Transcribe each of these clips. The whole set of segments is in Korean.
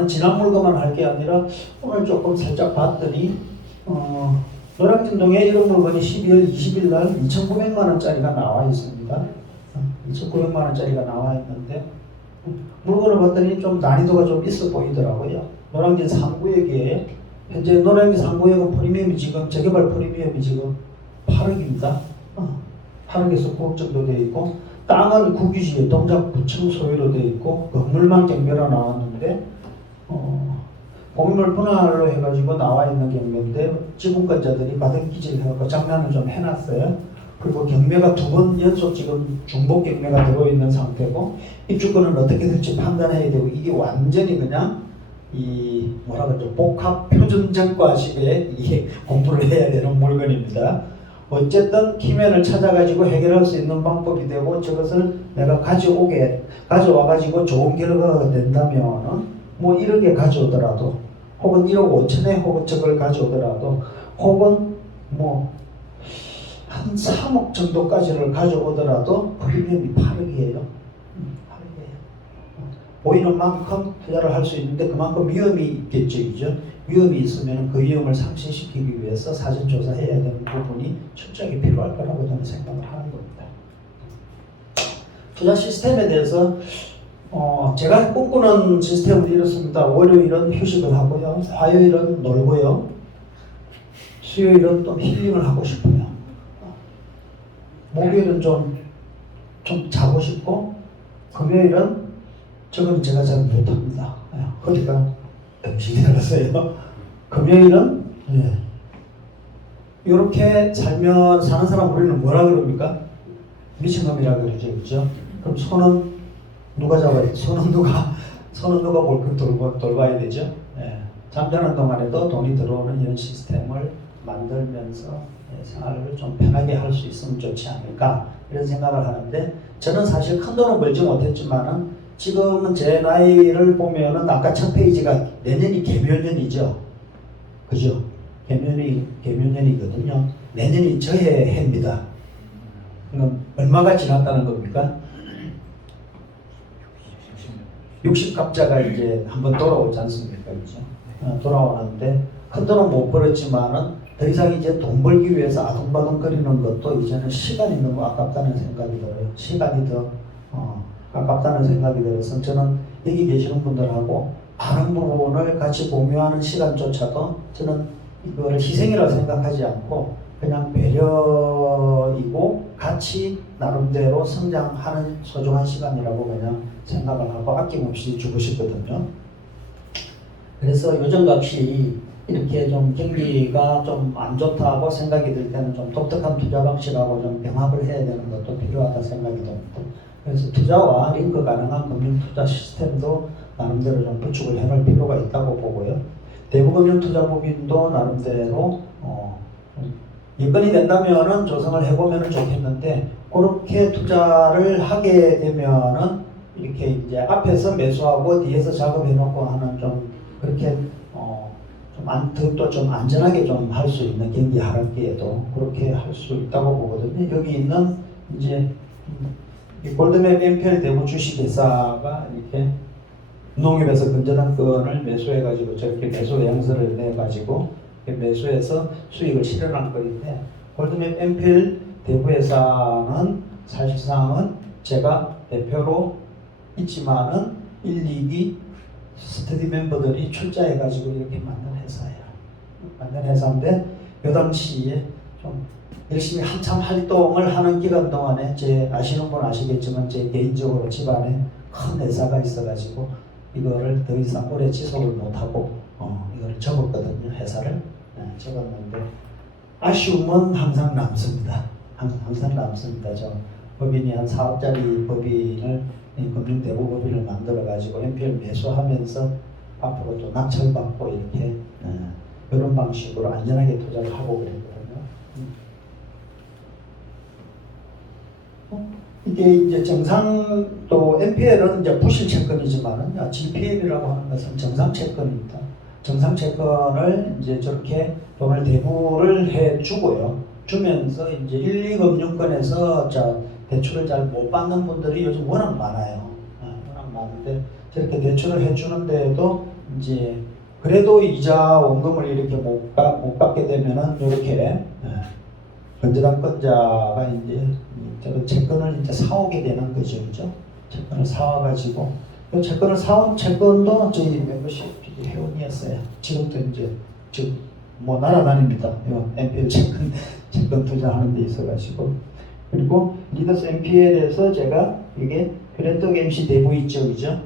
하지만은 지난 물건만 할 게 아니라 오늘 조금 살짝 봤더니 노량진동에 이런 물건이 12월 20일 날 2,900만 원짜리가 나와 있습니다. 2,900만 원짜리가 나와 있는데 물건을 봤더니 좀 난이도가 좀 있어 보이더라고요. 노량진 3구역에 현재 노량진 3구역은 프리미엄이 지금 재개발 프리미엄이 지금 8억입니다. 8억에서 9억 정도 되어 있고 땅은 국유지에 동작 9층 소유로 되어 있고 건물만 경매로 나왔는데 공유물 분할로 해가지고 나와 있는 경매인데 지분권자들이 바닥기질 해갖고 장난을 좀 해놨어요. 그리고 경매가 2번 연속 지금 중복 경매가 들어있는 상태고 입주권은 어떻게 될지 판단해야 되고 이게 완전히 그냥 이 뭐라 그러죠 복합 표준 전과식의 이게 공부를 해야 되는 물건입니다. 어쨌든 키맨을 찾아가지고 해결할 수 있는 방법이 되고 저것을 내가 가져와가지고 좋은 결과가 된다면 뭐 1억에 가져오더라도 혹은 1억 5천에 혹은 저걸 가져오더라도 혹은 뭐 한 3억 정도까지를 가져오더라도 프리미엄이 8억이에요. 8억이에요. 보이는 만큼 투자를 할 수 있는데 그만큼 위험이 있겠죠. 그죠? 위험이 있으면 그 위험을 상쇄시키기 위해서 사전조사해야 되는 부분이 철저하게 필요할 거라고 저는 생각을 하는 겁니다. 투자 시스템에 대해서 제가 꿈꾸는 시스템은 이렇습니다. 월요일은 휴식을 하고요. 화요일은 놀고요. 수요일은 또 힐링을 하고 싶어요. 목요일은 좀 자고 싶고 금요일은 저건 제가 잘 못합니다. 허리가 정신이 들었어요. 금요일은 이렇게 살면 사는 사람 우리는 뭐라 그럽니까? 미친놈이라 그러죠. 그죠? 그럼 손은 누가 잡아야 돼? 손은 누가 볼걸 돌봐야 되죠? 잠자는 동안에도 돈이 들어오는 이런 시스템을 만들면서 생활을 좀 편하게 할 수 있으면 좋지 않을까 이런 생각을 하는데 저는 사실 큰 돈은 벌지 못했지만은 지금은 제 나이를 보면은 아까 첫 페이지가 내년이 개묘년이죠. 그죠? 개묘년이거든요. 내년이 저의 해입니다. 그럼 얼마가 지났다는 겁니까? 60갑자가 이제 한번 돌아오지 않습니까? 그죠? 돌아오는데 큰 돈은 못 벌었지만은 더 이상 이제 돈 벌기 위해서 아둥바둥거리는 것도 이제는 시간이 너무 아깝다는 생각이 들어요. 시간이 더 아깝다는 생각이 들어서 저는 여기 계시는 분들하고 많은 부분을 같이 공유하는 시간조차도 저는 이거를 희생이라고 생각하지 않고 그냥 배려이고 같이 나름대로 성장하는 소중한 시간이라고 그냥 생각을 하고 아낌없이 주고 싶거든요. 그래서 요즘같이 이렇게 좀 경기가 좀 안 좋다고 생각이 들 때는 좀 독특한 투자 방식하고 좀 병합을 해야 되는 것도 필요하다 생각이 듭니다. 그래서 투자와 링크 가능한 금융 투자 시스템도 나름대로 좀 구축을 해놓을 필요가 있다고 보고요. 대부금융투자법인도 나름대로 여건이 된다면은 조성을 해보면은 좋겠는데 그렇게 투자를 하게 되면은 이렇게 이제 앞에서 매수하고 뒤에서 작업해놓고 하는 좀 그렇게 더 좀 안전하게 좀 할 수 있는 경기 하락기에도 그렇게 할 수 있다고 보거든요. 여기 있는 이제 골드맵 MPL 대부 주식회사가 이렇게 농협에서 건전한 건을 매수해가지고 저렇게 매수 양서를 내가지고 매수해서 수익을 실현한 건인데 골드맵 MPL 대부회사는 사실상은 제가 대표로 있지만은 1, 2기 스터디 멤버들이 출자해가지고 이렇게 만든 회사예요. 만든 회사인데 요 당시에 좀 열심히 한참 활동을 하는 기간 동안에 제 아시는 분 아시겠지만 제 개인적으로 집안에 큰 회사가 있어가지고 이거를 더 이상 오래 지속을 못하고 이거를 접었거든요. 회사를 접었는데 아쉬움은 항상 남습니다. 항상 남습니다. 저 법인이 한 4억짜리 법인을 금융대부법인을 만들어가지고 NPL 매수하면서 앞으로 또 낙찰받고 이렇게 이런 방식으로 안전하게 투자를 하고 그랬거든요. 이게 이제 정상 또 NPL은 이제 부실 채권이지만은 GPL이라고 하는 것은 정상 채권입니다. 정상 채권을 이제 저렇게 돈을 대부를 해 주고요. 주면서 이제 1, 2금융권에서 대출을 잘 못 받는 분들이 요즘 워낙 많아요. 워낙 많은데 저렇게 대출을 해주는데도 이제 그래도 이자 원금을 이렇게 못 받게 되면은 이렇게 건재당권자가 이제 저런 채권을 이제 사오게 되는 거죠, 그죠? 채권을 사와가지고 이 채권을 사온 채권도 저희 멤버십 회원이었어요. 지금도 이제 지금 뭐 날아다닙니다. NPL 채권 투자하는 데 있어가지고 그리고 리더스 NPL에서 제가 이게 그랜드 MC 내부 있죠, 그죠?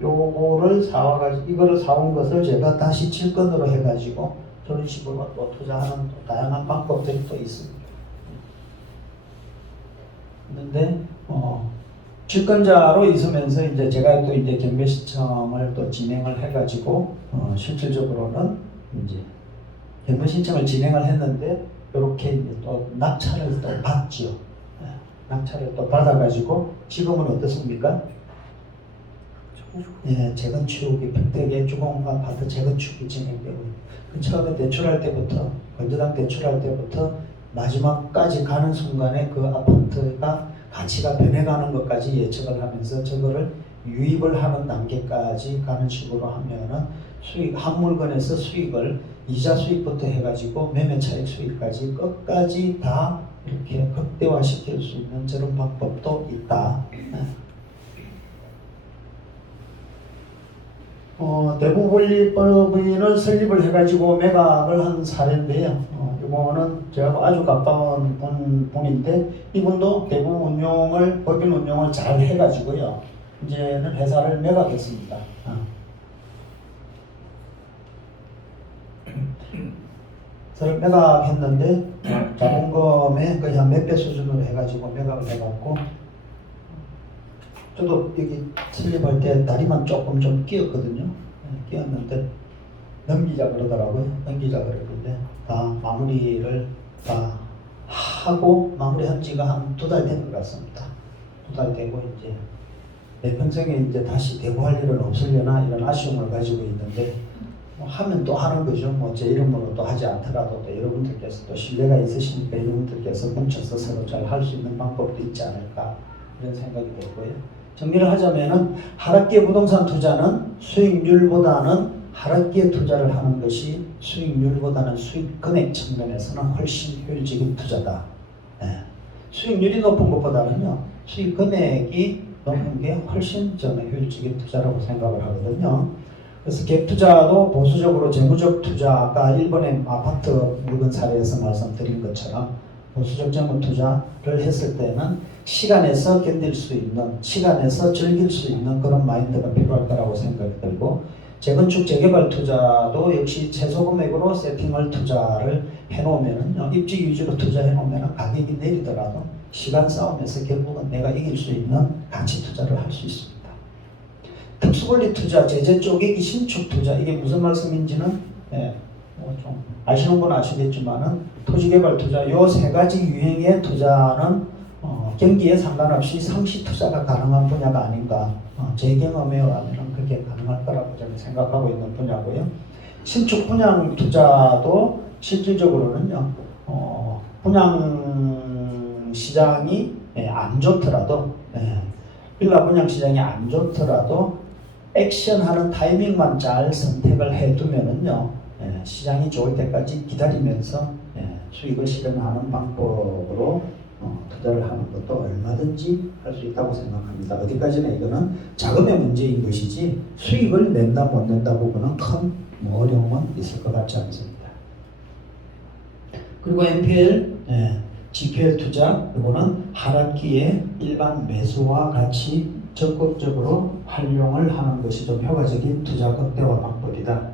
요거를 사와가지고 이거를 사온 것을 제가 다시 채권으로 해가지고 저런 식으로 또 투자하는 또 다양한 방법들이 또 있습니다. 있는데 채권자로 있으면서 이제 제가 또 이제 경매 신청을 또 진행을 해가지고 실질적으로는 이제 경매 신청을 진행을 했는데 이렇게 이제 또 낙찰을 또 받죠. 낙찰을 또 받아가지고 지금은 어떻습니까? 예, 재건축이 평택의 주공간 아파트 재건축이 진행되고 그 처음에 대출할 때부터 건재당 대출할 때부터 마지막까지 가는 순간에 그 아파트가 가치가 변해가는 것까지 예측을 하면서 저거를 유입을 하는 단계까지 가는 식으로 하면은 수익 한 물건에서 수익을 이자 수익부터 해가지고 매매 차익 수익까지 끝까지 다 이렇게 극대화시킬 수 있는 저런 방법도 있다. 대부분리법인을 설립을 해가지고 매각을 한 사례인데요. 이거는 제가 아주 가까운 분인데 이분도 대부분 운용을 법인 운용을 잘 해가지고요. 이제는 회사를 매각했습니다. 저를 매각했는데 자본금의 거의 한 몇 배 수준으로 해가지고 매각을 해갖고 저도 여기 설립할 때 다리만 조금 좀 끼었거든요. 끼었는데 넘기자 그러더라고요. 넘기자 그랬는데 다 마무리를 다 하고 마무리한 지가 한 2달 된 것 같습니다. 2달 되고 이제 내 평생에 이제 다시 대구할 일은 없으려나 이런 아쉬움을 가지고 있는데 뭐 하면 또 하는 거죠. 뭐 제 이름으로 또 하지 않더라도 또 여러분들께서 또 신뢰가 있으시니까 여러분들께서 뭉쳐서 서로 잘 할 수 있는 방법도 있지 않을까 이런 생각이 들고요. 정리를 하자면은 하락기의 부동산 투자는 수익률보다는 하락기에 투자를 하는 것이 수익률보다는 수익 금액 측면에서는 훨씬 효율적인 투자다. 수익률이 높은 것보다는요 수익 금액이 높은 게 훨씬 저는 효율적인 투자라고 생각을 하거든요. 그래서 갭 투자도 보수적으로 재무적 투자, 아까 일본의 아파트 물건 사례에서 말씀드린 것처럼 보수적 재무 투자를 했을 때는 시간에서 견딜 수 있는, 시간에서 즐길 수 있는 그런 마인드가 필요할 거라고 생각이 들고 재건축 재개발 투자도 역시 최소 금액으로 세팅을 투자를 해놓으면은 입지 위주로 투자해 놓으면 가격이 내리더라도 시간 싸움에서 결국은 내가 이길 수 있는 가치 투자를 할 수 있습니다. 특수권리 투자, 제재 쪼개기 신축 투자 이게 무슨 말씀인지는 좀 아시는 분은 아시겠지만은 토지개발 투자 요 세 가지 유형의 투자는 경기에 상관없이 상시 투자가 가능한 분야가 아닌가 제 경험에 의하면 그렇게 가능할 거라고 저는 생각하고 있는 분야고요. 신축 분양 투자도 실질적으로는요 분양 시장이 안 좋더라도 빌라 분양 시장이 안 좋더라도 액션하는 타이밍만 잘 선택을 해두면은요 시장이 좋을 때까지 기다리면서 수익을 실현하는 방법으로 투자를 하는 것도 얼마든지 할 수 있다고 생각합니다. 어디까지나 이거는 자금의 문제인 것이지 수익을 낸다 못 낸다 부분은 큰 어려움은 있을 것 같지 않습니다. 그리고 NPL, GPL 투자 이거는 하락기에 일반 매수와 같이 적극적으로 활용을 하는 것이 좀 효과적인 투자 극대화 방법이다.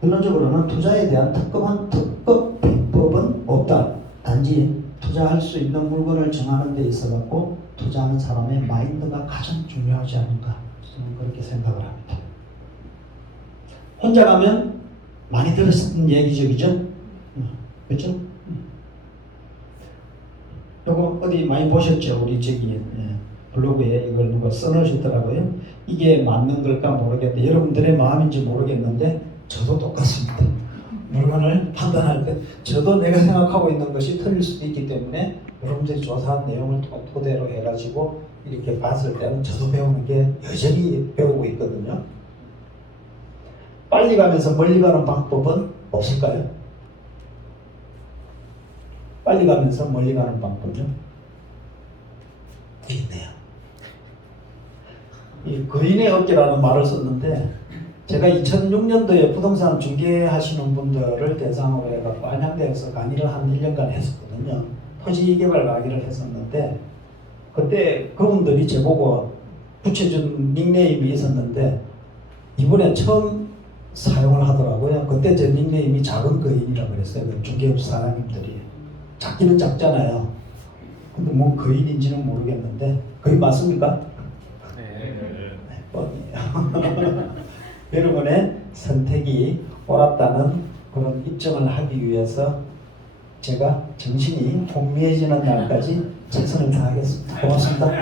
근본적으로는 투자에 대한 특급 비법은 없다. 단지 투자할 수 있는 물건을 정하는 데 있어 갖고 투자하는 사람의 마인드가 가장 중요하지 않은가 저는 그렇게 생각을 합니다. 혼자 가면 많이 들었던 얘기죠, 그죠? 그렇죠? 요거 어디 많이 보셨죠? 우리 저기 블로그에 이걸 누가 써놓으셨더라고요. 이게 맞는 걸까 모르겠는데 여러분들의 마음인지 모르겠는데 저도 똑같습니다. 물건을 판단할 때 저도 내가 생각하고 있는 것이 틀릴 수도 있기 때문에 여러분들이 조사한 내용을 토대로 해가지고 이렇게 봤을 때는 저도 배우는 게 여전히 배우고 있거든요. 빨리 가면서 멀리 가는 방법은 없을까요? 빨리 가면서 멀리 가는 방법은요? 있네요. 이 거인의 어깨라는 말을 썼는데 제가 2006년도에 부동산 중개하시는 분들을 대상으로 해갖고 한양대에서 강의를 한 1년간 했었거든요. 토지개발 강의를 했었는데 그때 그분들이 저보고 붙여준 닉네임이 있었는데 이번에 처음 사용을 하더라고요. 그때 제 닉네임이 작은 거인이라고 그랬어요. 그 중개업 사장님들이. 작기는 작잖아요. 근데 뭐 거인인지는 모르겠는데 거인 맞습니까? 네, 뻔해요. 여러분의 선택이 옳았다는 그런 입증을 하기 위해서 제가 정신이 혼미해지는 날까지 최선을 다하겠습니다. 고맙습니다.